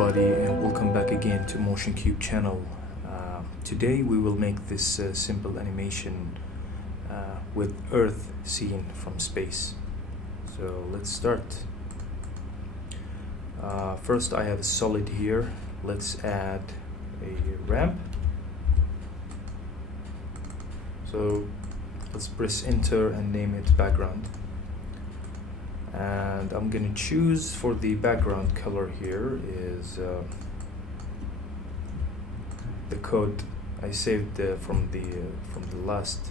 everybody, and welcome back again to Motion Cube channel. Today we will make this simple animation with Earth seen from space. So let's start. First I have a solid here. Let's add a ramp. So let's press enter and name it background. And I'm gonna choose for the background color here is the code I saved from the last,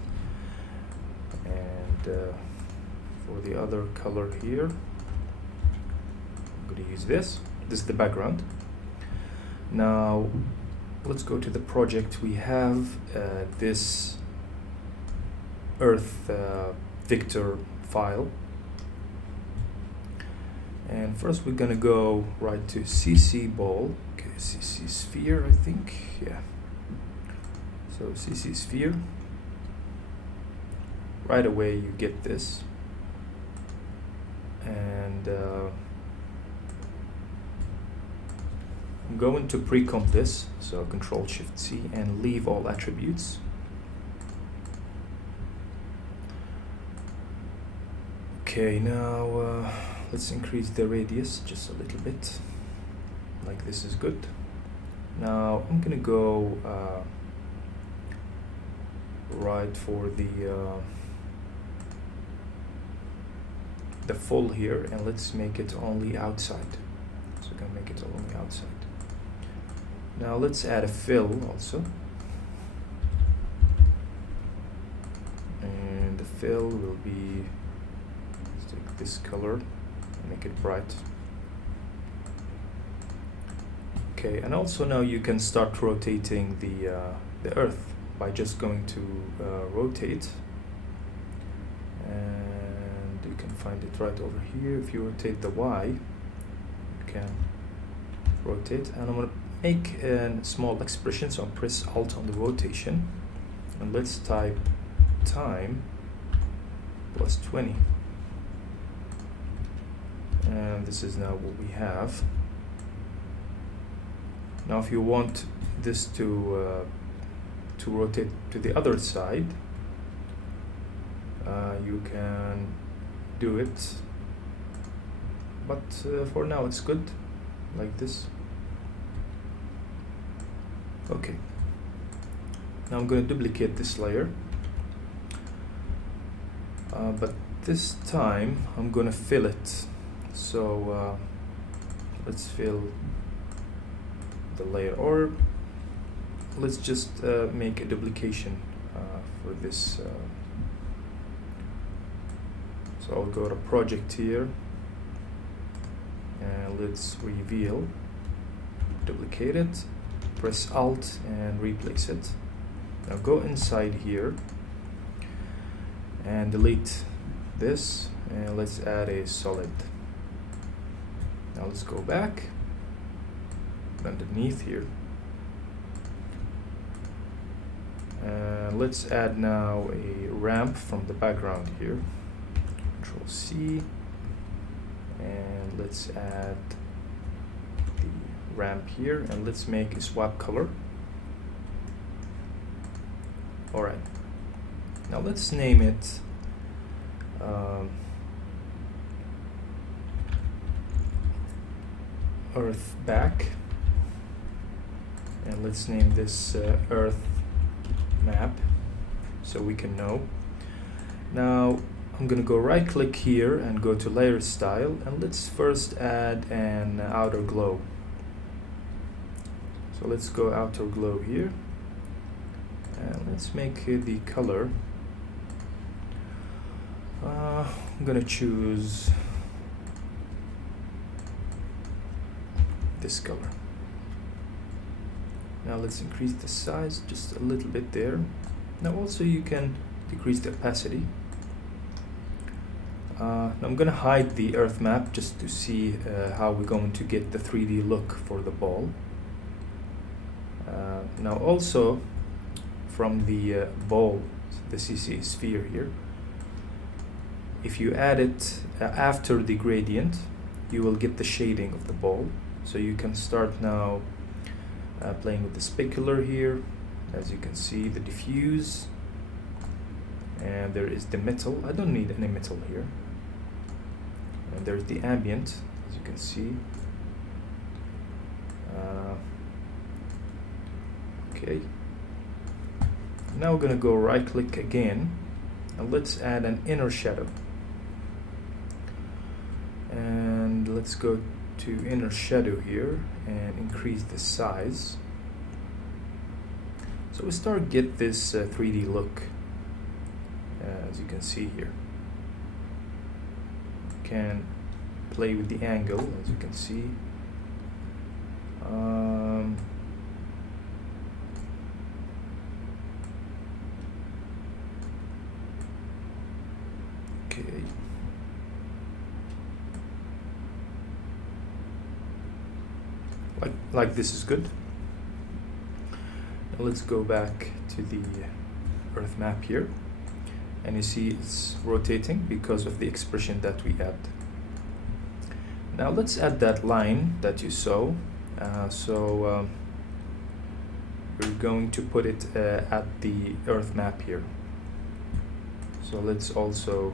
and for the other color here I'm gonna use this. This is the background. Now let's go to the project. We have this Earth vector file. And first we're gonna go right to CC ball, okay, CC sphere, I think, yeah. So CC sphere, right away you get this. And I'm going to pre-comp this, so Control-Shift-C and leave all attributes. Okay, now let's increase the radius just a little bit, like this is good. Now I'm gonna go right for the full here, and let's make it only outside. So I'm gonna make it only outside. Now let's add a fill also, and the fill will be, let's take this color, make it bright. Okay, and also now you can start rotating the Earth by just going to rotate, and you can find it right over here. If you rotate the Y, you can rotate, and I'm gonna make a small expression, so I'll press Alt on the rotation, and let's type time plus 20. And this is now what we have. Now if you want this to rotate to the other side, you can do it, but for now it's good like this. Okay, now I'm going to duplicate this layer, but this time I'm going to fill it. So let's fill the layer, or let's just make a duplication for this. So I'll go to project here, and let's reveal, duplicate it, press Alt and replace it. Now go inside here and delete this, and let's add a solid. Now let's go back underneath here, and let's add now a ramp from the background here. Control C, and let's add the ramp here, and let's make a swap color. Alright, now let's name it Earth back, and let's name this Earth map so we can know. Now I'm gonna go right click here and go to layer style, and let's first add an outer glow. So let's go outer glow here, and let's make the color. I'm gonna choose this color. Now let's increase the size just a little bit there. Now also you can decrease the opacity. Now I'm gonna hide the Earth map just to see how we're going to get the 3D look for the ball. Now also from the ball, the CC sphere here, if you add it after the gradient, you will get the shading of the ball. So you can start now playing with the specular here. As you can see, the diffuse, and there is the metal. I don't need any metal here. And there's the ambient, as you can see. Okay. Now we're gonna go right click again, and let's add an inner shadow. And let's go to inner shadow here and increase the size. So we start get this 3D look, as you can see here. You can play with the angle, as you can see. Okay. Like this is good. Now let's go back to the Earth map here, and you see it's rotating because of the expression that we add. Now let's add that line that you saw. We're going to put it at the Earth map here. So let's also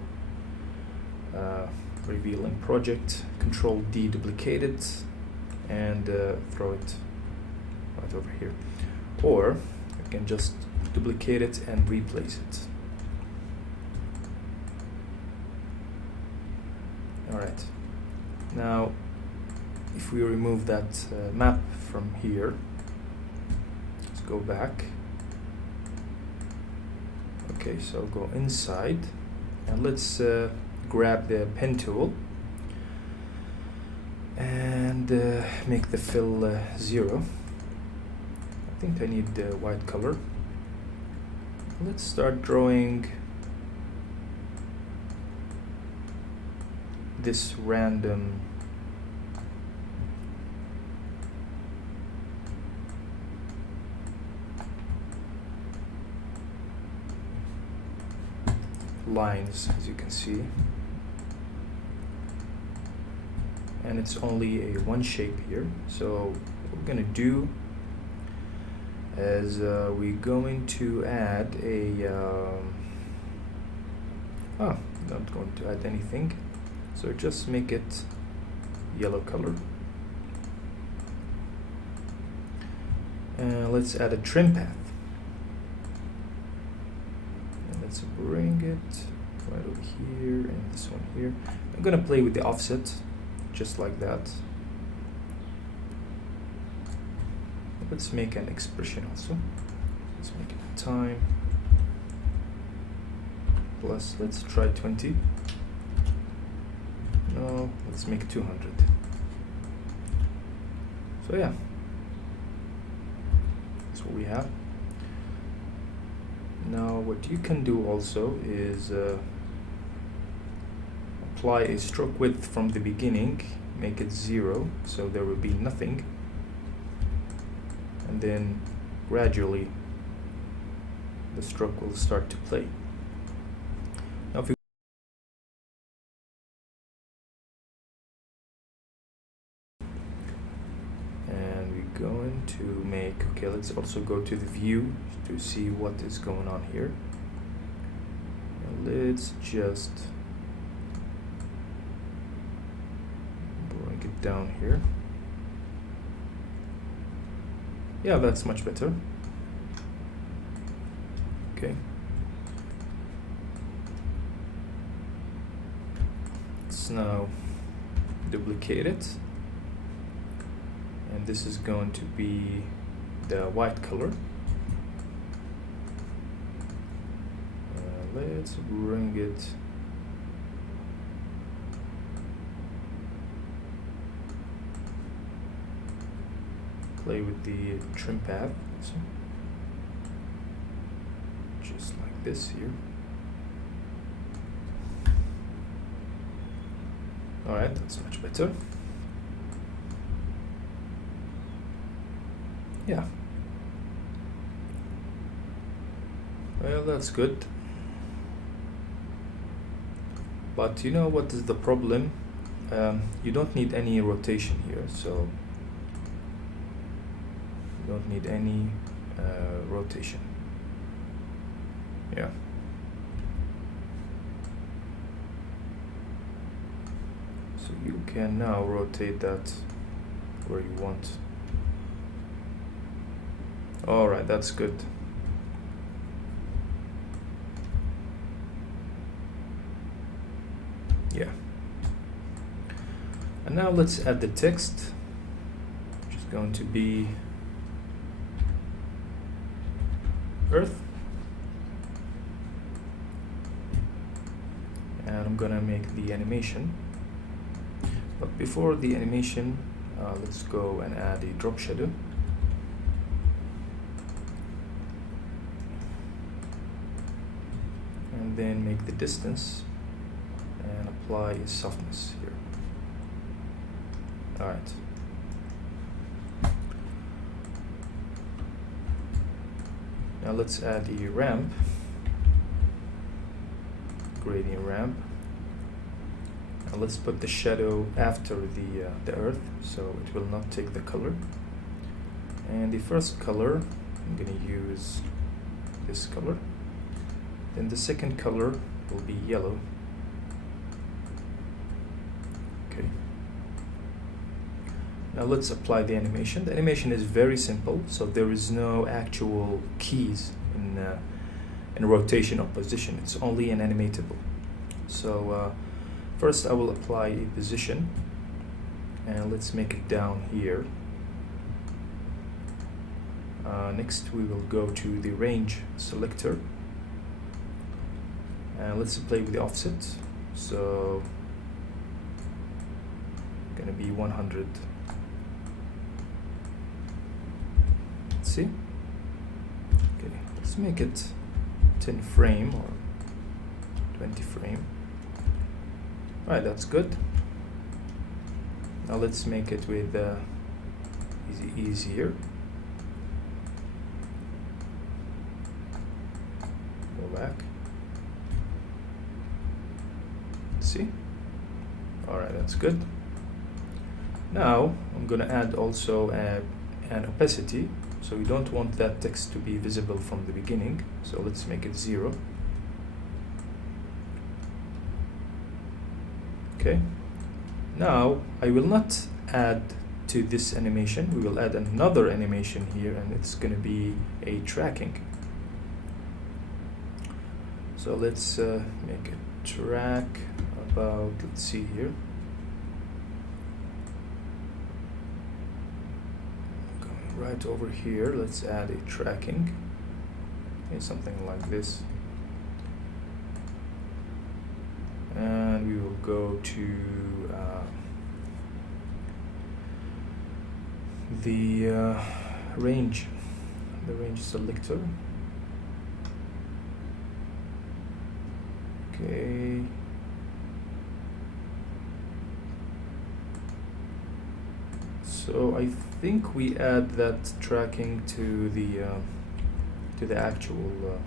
reveal in project, Control D, duplicate it, and throw it right over here. Or you can just duplicate it and replace it. Alright, now if we remove that map from here, let's go back. Okay, so go inside, and let's grab the pen tool and make the fill 0. I think I need the white color. Let's start drawing this random lines, as you can see, and it's only a one shape here. So what we're gonna do is we're going to add a not going to add anything, so just make it yellow color, and let's add a trim path. Let's bring it right over here and this one here. I'm gonna play with the offset just like that. Let's make an expression also. Let's make it a time plus, let's try 20. No, let's make 200. So yeah, that's what we have. Now what you can do also is apply a stroke width from the beginning, make it 0, so there will be nothing, and then gradually the stroke will start to play. Now if you and we're going to make, okay, let's also go to the view to see what is going on here. And let's just bring it down here. Yeah, that's much better. Okay. Let's now duplicate it. And this is going to be the white color. Let's bring it play with the trim path, so just like this here. Alright, that's much better. Yeah. Well, that's good. But you know what is the problem? You don't need any rotation here, so don't need any rotation. Yeah. So you can now rotate that where you want. All right, that's good. Yeah. And now let's add the text, which is going to be Earth. And I'm gonna make the animation. But before the animation, let's go and add a drop shadow. And then make the distance and apply a softness here. All right. Now let's add a ramp, gradient ramp. Now let's put the shadow after the earth, so it will not take the color. And the first color, I'm gonna use this color. Then the second color will be yellow. Okay. Now let's apply the animation. The animation is very simple, so there is no actual keys in rotation or position. It's only an animatable. So first I will apply a position, and let's make it down here. Next we will go to the range selector, and let's play with the offset. So gonna be 100. Let's see. Okay, let's make it 10 frame or 20 frame. All right, that's good. Now let's make it with easier. Go back. See? All right, that's good. Now I'm gonna add also an opacity. So we don't want that text to be visible from the beginning. So let's make it 0. Okay. Now I will not add to this animation. We will add another animation here, and it's gonna be a tracking. So let's make a track about, let's see here. Going right over here, let's add a tracking. Okay, something like this. And we will go to the range selector. Okay. So I think we add that tracking to the actual.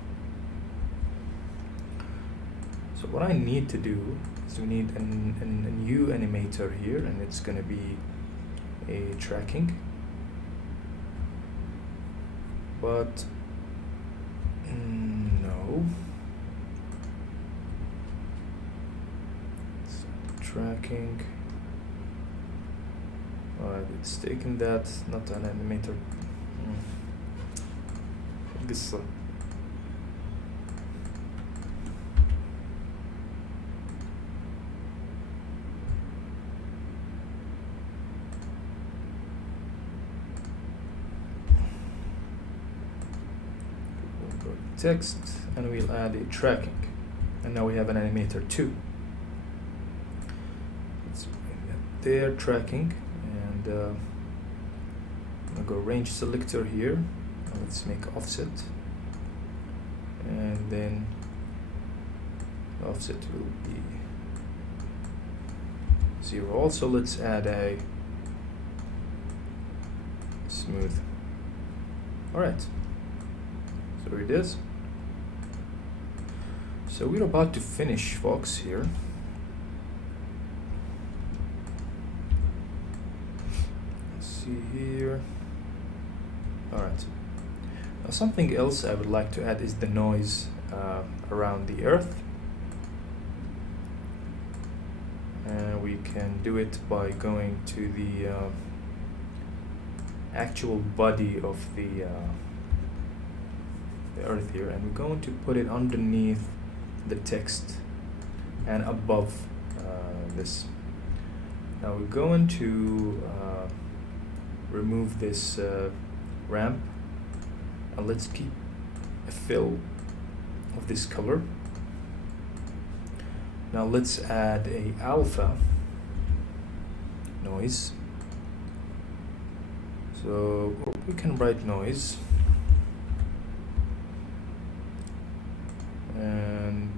So what I need to do is we need a new animator here, and it's going to be a tracking. But no. So tracking. Alright, it's taking that, not an animator. قصة. Text, and we'll add a tracking, and now we have an animator too. Let's bring that there, tracking, and I'm gonna go range selector here, and let's make offset, and then the offset will be 0. Also, let's add a smooth. All right, so it is. So we're about to finish, folks, here. Let's see here. All right. Now something else I would like to add is the noise around the Earth. And we can do it by going to the actual body of the Earth here, and we're going to put it underneath the text and above this. Now we're going to remove this ramp, and let's keep a fill of this color. Now let's add a alpha noise. So we can write noise and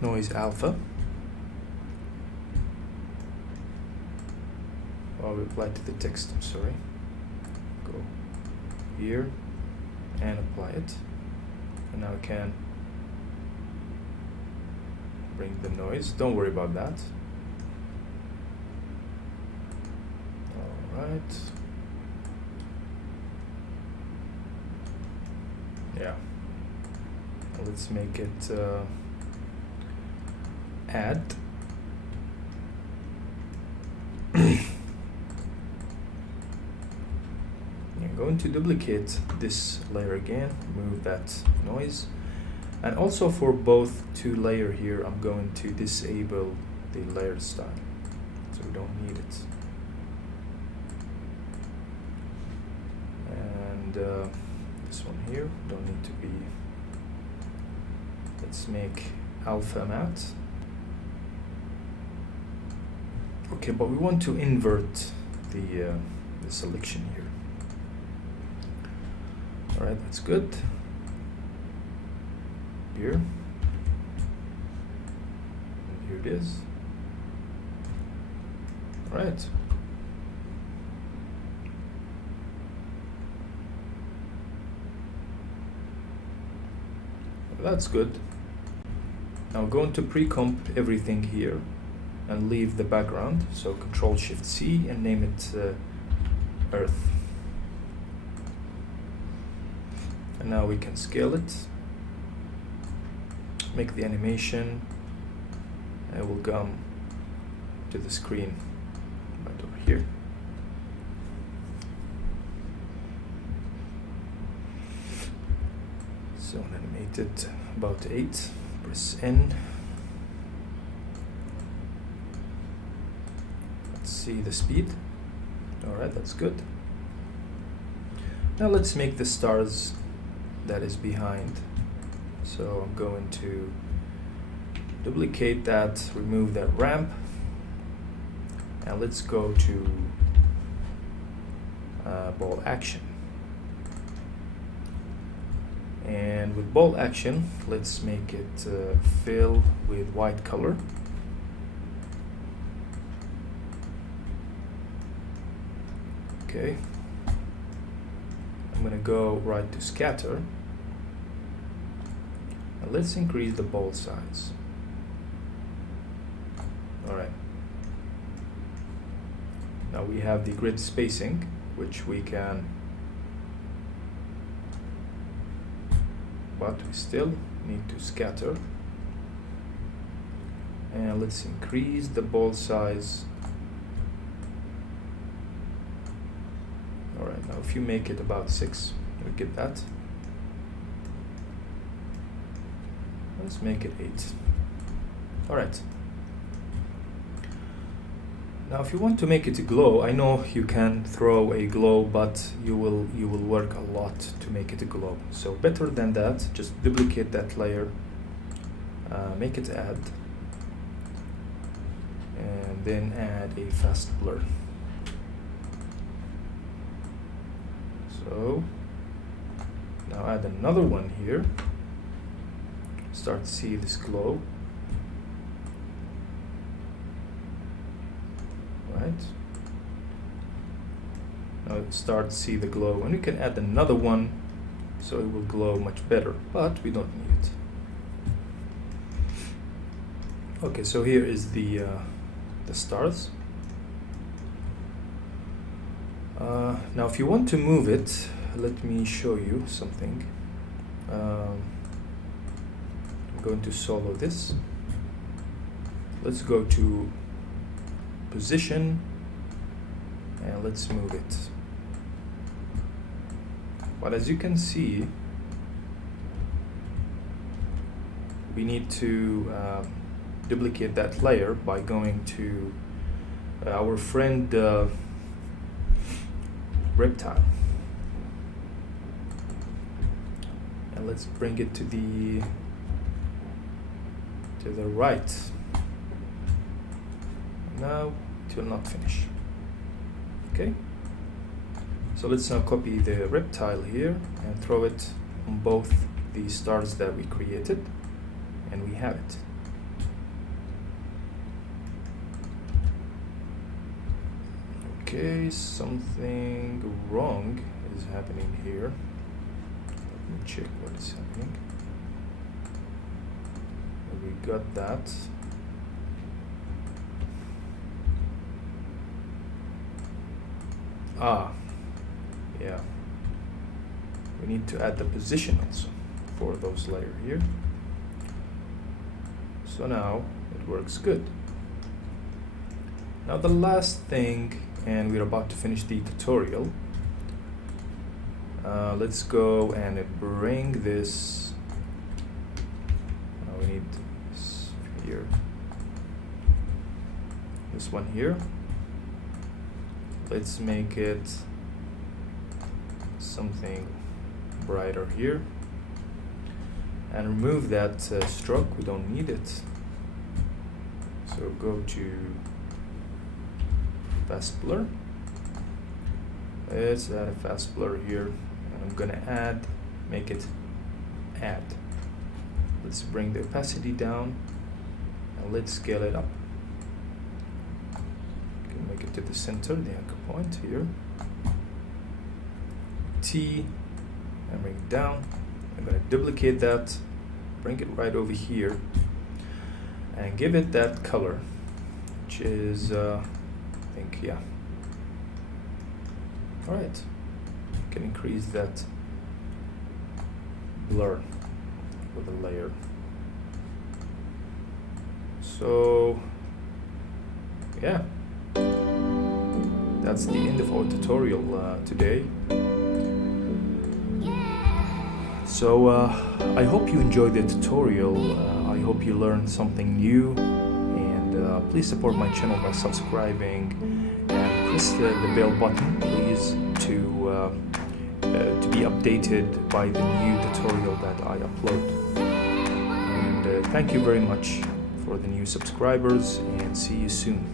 noise alpha. Oh, we apply to the text, I'm sorry. Go here and apply it. And now I can bring the noise. Don't worry about that. All right. Yeah. Let's make it add. I'm going to duplicate this layer again, remove that noise. And also for both two layer here, I'm going to disable the layer style, so we don't need it. And this one here, don't need to be. Let's make alpha matte. Okay, but we want to invert the selection here. All right, that's good. Here, and here it is. All right. That's good. Now I'm going to pre-comp everything here and leave the background. So Control-Shift-C and name it Earth. And now we can scale it. Make the animation. I will come to the screen right over here. So animate it about 8. Press N. Let's see the speed. All right, that's good. Now let's make the stars that is behind. So I'm going to duplicate that, remove that ramp, and let's go to ball action. And with ball action, let's make it fill with white color. Okay. I'm gonna go right to scatter. And let's increase the ball size. All right. Now we have the grid spacing, which we can, but we still need to scatter. And let's increase the ball size. All right, now if you make it about 6, we get that. Let's make it 8. All right. Now, if you want to make it glow, I know you can throw a glow, but you will work a lot to make it a glow. So better than that, just duplicate that layer, make it add, and then add a fast blur. So now add another one here. Start to see this glow. Right. Now start to see the glow, and you can add another one so it will glow much better, but we don't need it. Okay, so here is the stars. Now if you want to move it, let me show you something. I'm going to solo this. Let's go to position and let's move it. But as you can see, we need to duplicate that layer by going to our friend reptile, and let's bring it to the right. Now it will not finish. Okay, so let's now copy the reptile here and throw it on both the stars that we created, and we have it. Okay, something wrong is happening here. Let me check what is happening. We got that. Yeah. We need to add the position also for those layers here. So now it works good. Now the last thing, and we're about to finish the tutorial. Let's go and bring this. We need this here. This one here. Let's make it something brighter here. And remove that stroke, we don't need it. So go to fast blur. Let's add a fast blur here, and I'm gonna make it add. Let's bring the opacity down and let's scale it up. You can make it to the center, the anchor point here. T, and bring it down. I'm gonna duplicate that, bring it right over here, and give it that color, which is I think, yeah. All right, you can increase that blur with a layer. So yeah, that's the end of our tutorial today. So I hope you enjoyed the tutorial. I hope you learned something new, and please support my channel by subscribing and press the bell button, please, to be updated by the new tutorial that I upload. And thank you very much for the new subscribers, and see you soon.